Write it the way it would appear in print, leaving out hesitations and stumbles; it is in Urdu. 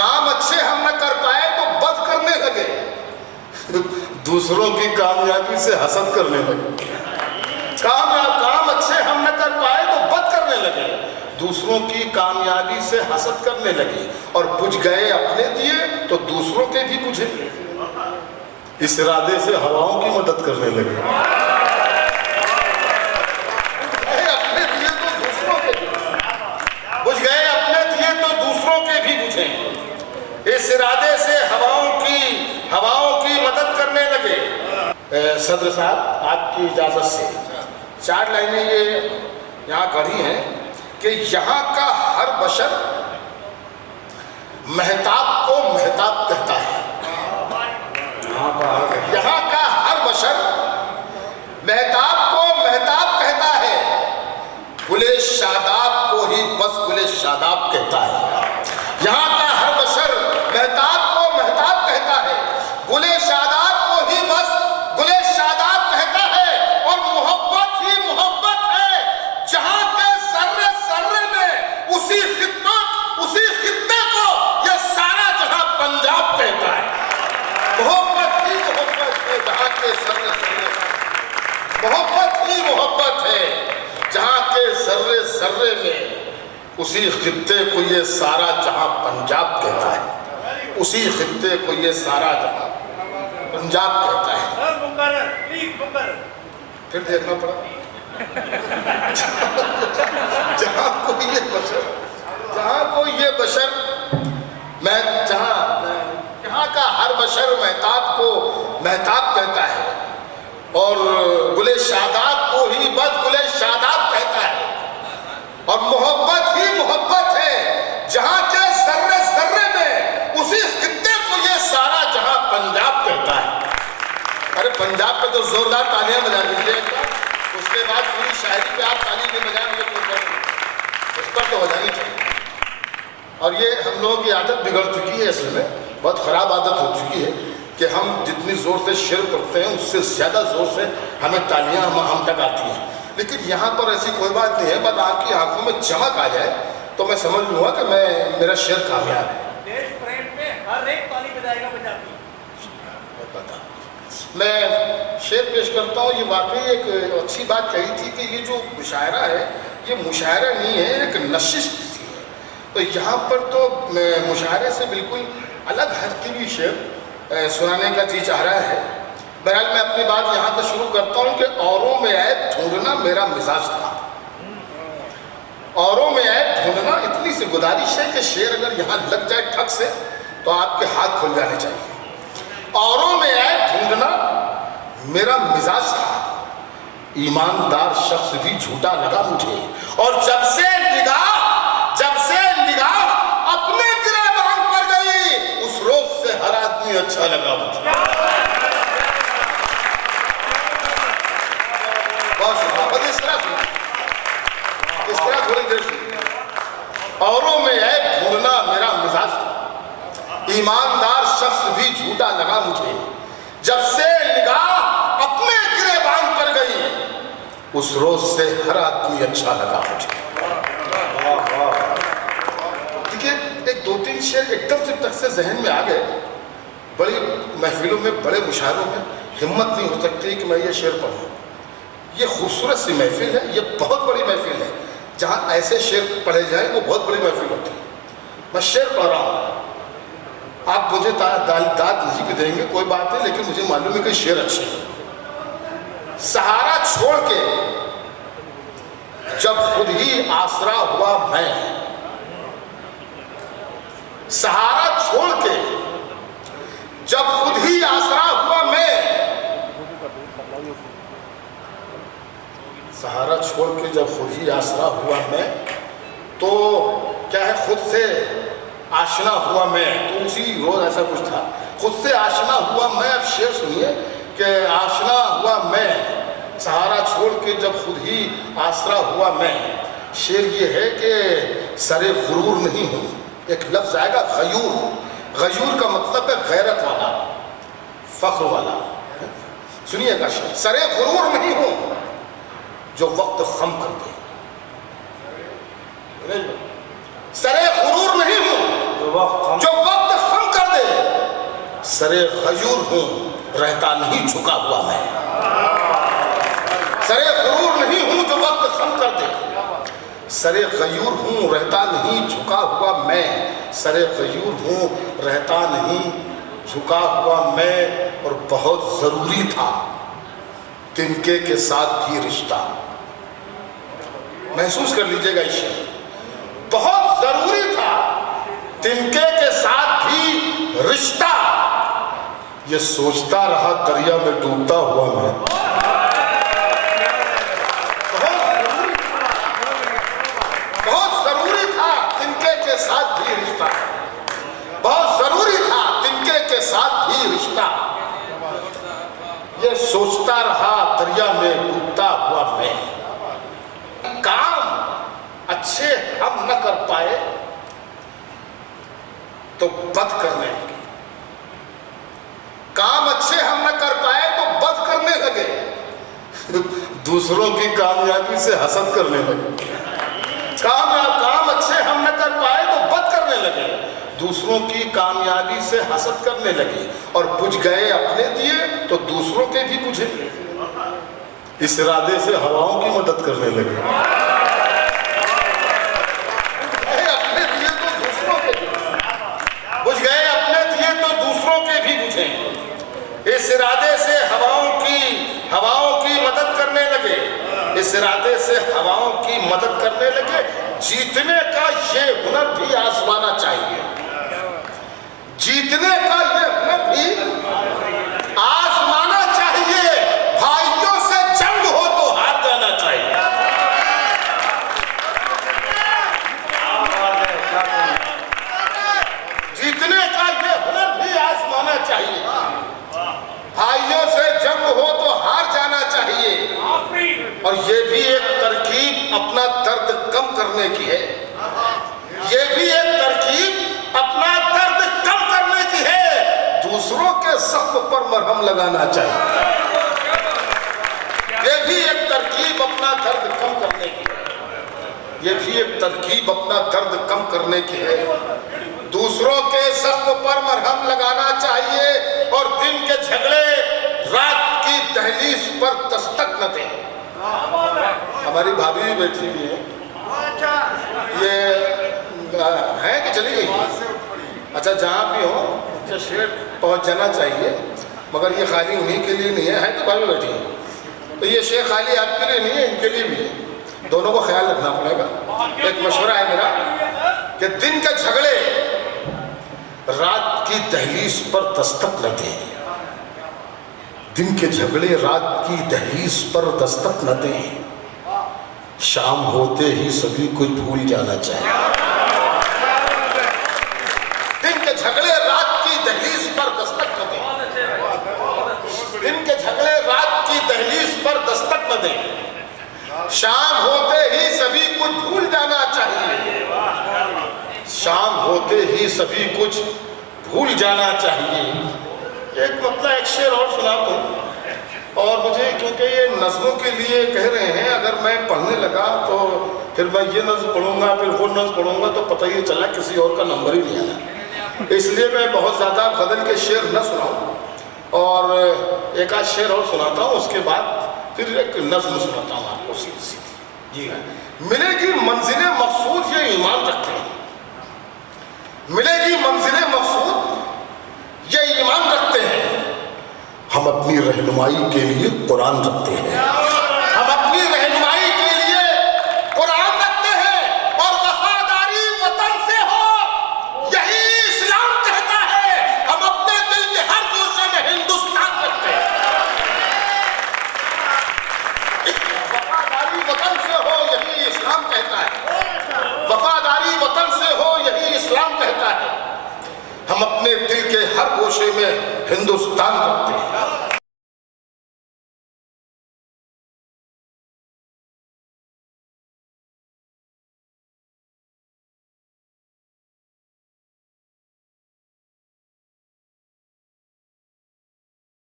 کام اچھے ہم نہ کر پائے تو بد کرنے لگے، دوسروں کی کامیابی سے حسد کرنے لگے۔ کام اچھے ہم نہ کر پائے تو بد کرنے لگے، دوسروں کی کامیابی سے حسد کرنے لگے، اور بجھ گئے اپنے دیے تو دوسروں کے بھی بجھے، اس ارادے سے ہواؤں کی مدد کرنے لگے۔ اپنے دیے تو دوسروں کے بھی بجھ گئے، اپنے دیے تو دوسروں کے بھی بجھیں، اس ارادے سے ہواؤں کی مدد کرنے لگے۔ صدر صاحب آپ کی اجازت سے 4 لائنیں یہ یہاں گڑھی ہیں کہ یہاں کا ہر بشر مہتاب کو مہتاب کہتا ہے، یہاں کا ہر بشر مہتاب کو مہتاب کہتا ہے، گلِ شاداب کو ہی بس گلِ شاداب کہتا ہے۔ یہاں کا ہر بشر مہتاب کو مہتاب کہتا ہے، گلِ شاداب کو ہی بس گلِ شاداب کہتا ہے، اور محبت ہی محبت ہے جہاں کے ذرے ذرے میں، اسی خطے کو یہ سارا جہاں پنجاب کہتا ہے۔ محبت ہی محبت ہے جہاں کے ذرے ذرے میں، محبت ہی محبت ہے جہاں کے ذرے ذرے میں، اسی خطے کو یہ سارا جہاں پنجاب کہتا ہے، اسی خطے کو یہ سارا جہاں پنجاب کہتا ہے۔ پھر دیکھنا پڑا جہاں کوئی یہ بشر یہاں کا ہر بشر مہتاب کو مہتاب کہتا ہے، اور گلِ شاداب کو ہی بس گلِ شاداب کہتا ہے، اور محبت ہی محبت ہے جہاں کے ذرے ذرے میں، اسی خطے کو یہ سارا جہاں پنجاب کہتا ہے۔ ارے پنجاب پہ تو زوردار تالیاں بجا دیجیے، اس کے بعد پوری شاعری پہ آپ تالی نہیں بجائیں، مجھے اس پر تو ہو جانی چاہیے۔ اور یہ ہم لوگوں کی عادت بگڑ چکی ہے، اصل میں بہت خراب عادت ہو چکی ہے کہ ہم جتنی زور سے شعر پڑھتے ہیں اس سے زیادہ زور سے ہمیں تالیاں ہم تک آتی ہیں، لیکن یہاں پر ایسی کوئی بات نہیں ہے۔ بس آپ کی آنکھوں میں چمک آ جائے تو میں سمجھ لوں گا کہ میرا شعر کامیاب ہے۔ میں شعر پیش کرتا ہوں، یہ واقعی ایک اچھی بات کہی تھی کہ یہ جو مشاعرہ ہے یہ مشاعرہ نہیں ہے، ایک نشست سی ہے، تو یہاں پر تو مشاعرے سے بالکل الگ ہٹتی ہوئی شعر سنانے کا جی چاہ رہا ہے۔ بہرحال میں اپنی بات یہاں سے شروع کرتا ہوں کہ اوروں میں عیب ڈھونڈنا میرا مزاج تھا۔ اوروں میں عیب ڈھونڈنا، اتنی سی گزارش ہے کہ شعر اگر یہاں لگ جائے ٹھک سے تو آپ کے ہاتھ کھل جانے چاہیے۔ اوروں میں عیب ڈھونڈنا میرا مزاج تھا، ایماندار شخص بھی جھوٹا لگا مجھے، اور جب سے نگاہ اپنے گریبان پر گئی، اس روز سے ہر آدمی اچھا لگا مجھے۔ بہت شکریہ، بس اس طرح تھوڑی دیر سے اوروں میں عیب ڈھونڈنا میرا مزاج تھا، ایماندار شخص بھی جھوٹا لگا مجھے، جب سے نگاہ اپنے گریبان پر گئی، اس روز سے ہر آدمی اچھا لگا مجھے۔ دیکھیے ایک 2-3 شعر ایک دم سے تک سے ذہن میں آ گئے۔ بڑی محفلوں میں، بڑے مشاعروں میں ہمت نہیں ہو سکتی کہ میں یہ شعر پڑھوں۔ یہ خوبصورت سی محفل ہے، یہ بہت بڑی محفل ہے، جہاں ایسے شعر پڑھے جائیں وہ بہت بڑی محفل ہوتی ہے۔ میں شعر پڑھ رہا ہوں، آپ مجھے داد نہیں دیں گے کوئی بات نہیں، لیکن مجھے معلوم ہے کہ شعر اچھے ہے۔ سہارا چھوڑ کے جب خود ہی آسرا ہوا میں، سہارا چھوڑ کے جب خود ہی آسرا ہوا میں، سہارا چھوڑ کے جب خود ہی آسرا ہوا میں، تو کیا ہے خود سے آشنا ہوا میں، تو اسی روز ایسا کچھ تھا، خود سے آشنا ہوا میں۔ اب شعر سنیے کہ آشنا ہوا میں، سہارا چھوڑ کے جب خود ہی آسرا ہوا میں۔ شعر یہ ہے کہ سرے غرور نہیں ہوں، ایک لفظ آئے گا غیور، غیور کا مطلب ہے غیرت والا، فخر والا۔ سنیے گا شعر، سرے غرور نہیں ہوں جو وقت خم کر دے، سرے غرور نہیں ہوں جو وقت سرے غیور ہوں رہتا نہیں جھکا ہوا میں، سرے غرور نہیں ہوں جو وقت خم کر دے، سرے غیور ہوں رہتا نہیں جھکا ہوا میں، سرے غیور ہوں رہتا نہیں جھکا ہوا میں، اور بہت ضروری تھا تنکے کے ساتھ بھی رشتہ. محسوس کر لیجئے گا اس شئے، بہت ضروری تھا تنکے کے ساتھ بھی رشتہ. یہ سوچتا رہا دریا میں ڈوبتا ہوا میں، بہت ضروری تھا تنکے کے ساتھ بھی رشتہ، بہت ضروری تھا تنکے کے ساتھ بھی رشتہ. یہ سوچتا رہا دریا میں ڈوبتا ہوا میں. کام اچھے ہم نہ کر پائے تو بد کرنے لگے، کام اچھے ہم نہ کر پائے تو بد کرنے لگے، دوسروں کی کامیابی سے حسد کرنے لگے. کام اچھے ہم نہ کر پائے تو بد کرنے لگے، دوسروں کی کامیابی سے حسد کرنے لگے، اور بجھ گئے اپنے دیے تو دوسروں کے بھی بجھے، اس ارادے سے ہواؤں کی مدد کرنے لگے. اپنے دیے تو دوسروں کے بھی بجھ گئے، اپنے دیے تو دوسروں کے بھی بجھے، اس ارادے سے ہواؤں کی مدد کرنے لگے، اس ارادے سے ہواؤں کی مدد کرنے لگے. جیتنے کا یہ ہنر بھی آزمانا چاہیے، جیتنے کا یہ ہنر بھی آزمانا چاہیے. بھائیوں سے جنگ ہو تو ہار جانا چاہیے. جیتنے کا یہ ہنر بھی آزمانا چاہیے، بھائیوں سے جنگ ہو تو ہار جانا چاہیے. اور یہ بھی ایک ترکیب اپنا درد کم کرنے کی ہے، یہ بھی ایک ترکیب اپنا درد کم کرنے کی ہے. دوسروں کے زخم پر مرہم لگانا چاہیے، یہ بھی ایک ترکیب اپنا درد کم کرنے کی ہے، یہ بھی ایک ترکیب اپنا درد کم کرنے کی ہے. دوسروں کے زخم پر مرہم لگانا چاہیے، اور دن کے جھگڑے رات کی دہلیز پر دستک نہ دیں. ہماری بھابھی بھی بیٹھی ہوئی ہے، یہ ہے کہ چلی گئی؟ اچھا جہاں بھی ہو شیٹ پہنچ جانا چاہیے، مگر یہ خالی انہی کے لیے نہیں ہے تو بھابھی بیٹھی ہے، تو یہ شیخ خالی آپ کے لیے نہیں ہے، ان کے لیے بھی ہے. دونوں کو خیال رکھنا پڑے گا. ایک مشورہ ہے میرا کہ دن کے جھگڑے رات کی دہلیز پر دستک نہ دیں، دن کے جھگڑے رات کی دہلیز پر دستک نہ دیں. شام ہوتے ہی سبھی کچھ بھول جانا چاہیے. دن کے جھگڑے رات کی دہلیز پر دستک نہ دیں، دن کے جھگڑے رات کی دہلیز پر دستک نہ دیں. شام ہوتے ہی سبھی کچھ بھول جانا چاہیے، شام ہوتے ہی سبھی کچھ بھول جانا چاہیے. ایک مطلب ایک شعر اور سنا دوں، اور مجھے کیونکہ یہ نظموں کے لیے کہہ رہے ہیں، اگر میں پڑھنے لگا تو پھر میں یہ نظم پڑھوں گا پھر وہ نظم پڑھوں گا تو پتہ ہی چلا کسی اور کا نمبر ہی نہیں آنا. اس لیے میں بہت زیادہ غزل کے شعر نہ سناؤں، اور ایک آدھ شعر اور سناتا ہوں، اس کے بعد پھر ایک نظم سناتا ہوں آپ کو سیدھی سیدھی. جی ملے گی منزل مقصود یہ ایمان رکھتے ہیں، ملے گی منزل مقصود یہ ایمان رکھتے ہیں. ہم اپنی رہنمائی کے لیے قرآن رکھتے ہیں، ہم اپنی رہنمائی کے لیے قرآن رکھتے ہیں. اور وفاداری وطن سے ہو یہی اسلام کہتا ہے. ہم اپنے دل کے ہر گوشے میں ہندوستان رکھتے ہیں. وفاداری وطن سے ہو یہی اسلام کہتا ہے، وفاداری وطن سے ہو یہی اسلام کہتا ہے. ہم اپنے دل کے ہر گوشے میں ہندوستان